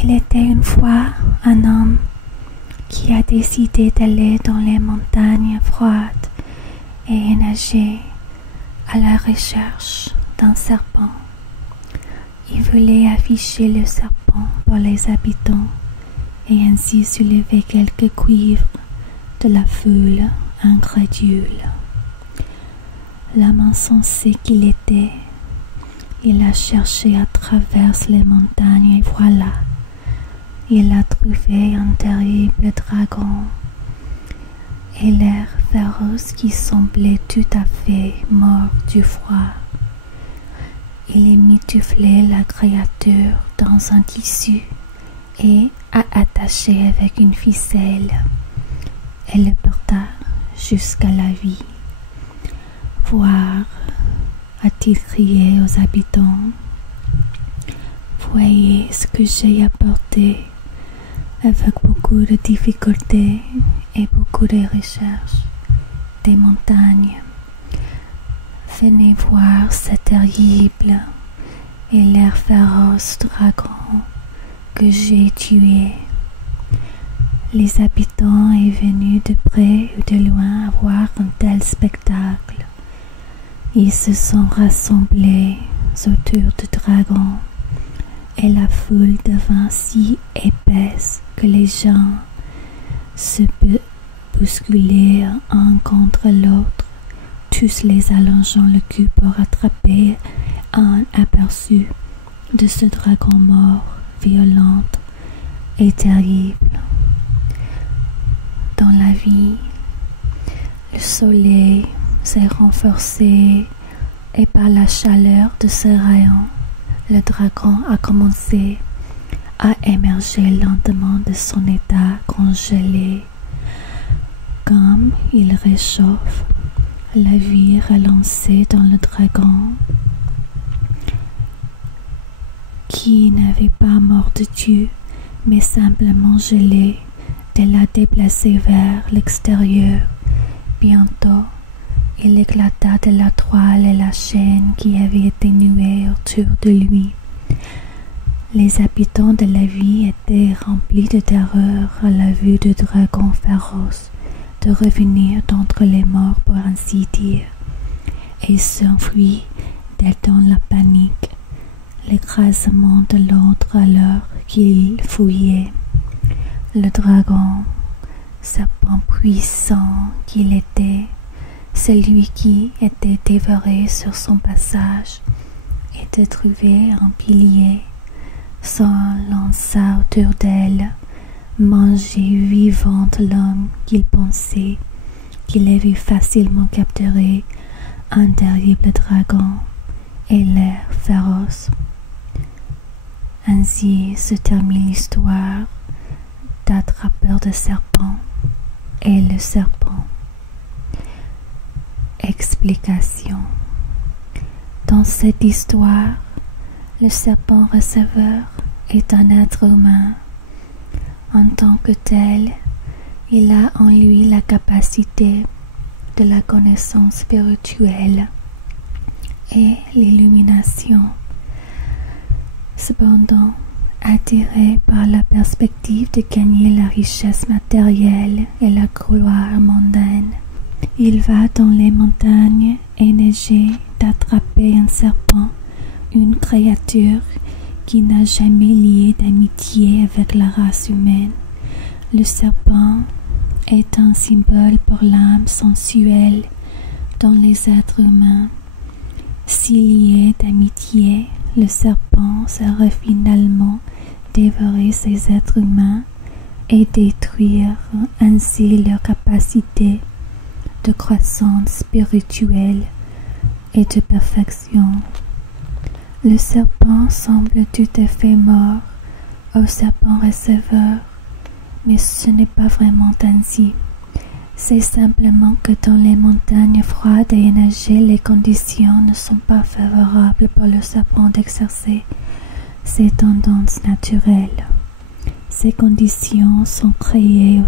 Il était une fois un homme qui a décidé d'aller dans les montagnes froides et enneigées à la recherche d'un serpent. Il voulait afficher le serpent pour les habitants et ainsi soulever quelques cuivres de la foule incrédule. L'homme insensé qu'il était, il a cherché à travers les montagnes et voilà, il a trouvé un terrible dragon et l'air féroce qui semblait tout à fait mort du froid. Il emmitouflait la créature dans un tissu et a attaché avec une ficelle et le porta jusqu'à la vie. Voir, a-t-il crié aux habitants, voyez ce que j'ai apporté avec beaucoup de difficultés et beaucoup de recherches des montagnes. Venez voir ce terrible et l'air féroce dragon que j'ai tué. Les habitants est venus de près ou de loin voir un tel spectacle. Ils se sont rassemblés autour du dragon et la foule devint si épaisse que les gens se bousculèrent un contre l'autre, tous les allongeant le cul pour attraper un aperçu de ce dragon mort, violent et terrible. Dans la vie, le soleil s'est renforcé et par la chaleur de ses rayons, le dragon a commencé à émerger lentement de son état congelé. Comme il réchauffe, la vie relancée dans le dragon, qui n'avait pas mordu, mais simplement gelé, de la déplacer vers l'extérieur. Bientôt, il éclata de la toile et la chaîne qui avait été nouée autour de lui. Les habitants de la vie étaient remplis de terreur à la vue du dragon féroce de revenir d'entre les morts pour ainsi dire, et s'enfuit dans la panique, l'écrasement de l'autre alors qu'il fouillait. Le dragon, serpent puissant qu'il était, celui qui était dévoré sur son passage, était trouvé un pilier, s'en lança autour d'elle, mangeait vivant l'homme qu'il pensait qu'il avait facilement capturé, un terrible dragon et l'air féroce. Ainsi se termine l'histoire d'attrapeur de serpents et le serpent. Explication. Dans cette histoire, le serpent receveur est un être humain. En tant que tel, il a en lui la capacité de la connaissance spirituelle et l'illumination. Cependant, attiré par la perspective de gagner la richesse matérielle et la gloire mondaine, il va dans les montagnes enneigées d'attraper un serpent, une créature qui n'a jamais lié d'amitié avec la race humaine. Le serpent est un symbole pour l'âme sensuelle dans les êtres humains. Si lié d'amitié, le serpent sera finalement dévorer ces êtres humains et détruire ainsi leur capacité de croissance spirituelle et de perfection. Le serpent semble tout à fait mort au serpent receveur, mais ce n'est pas vraiment ainsi. C'est simplement que dans les montagnes froides et enneigées, les conditions ne sont pas favorables pour le serpent d'exercer ses tendances naturelles. Ces conditions sont créées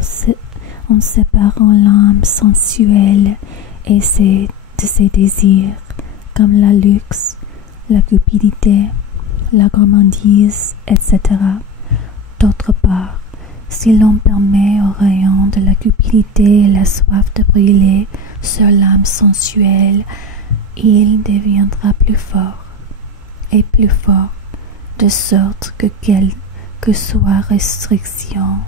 en séparant l'âme sensuelle et de ses désirs, comme la luxe, la cupidité, la gourmandise, etc., D'autre part, si l'on permet aux rayons de la cupidité et la soif de briller sur l'âme sensuelle, il deviendra plus fort, de sorte que quelle que soit restriction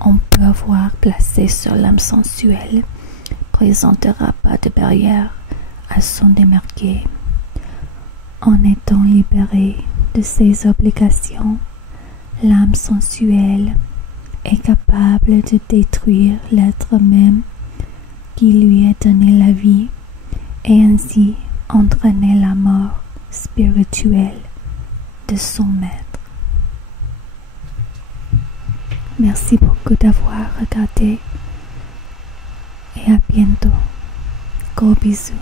on peut avoir placée sur l'âme sensuelle, présentera pas de barrière à son démarquer. En étant libérée de ses obligations, l'âme sensuelle est capable de détruire l'être même qui lui a donné la vie et ainsi entraîner la mort spirituelle de son maître. Merci beaucoup d'avoir regardé et à bientôt. Gros bisous.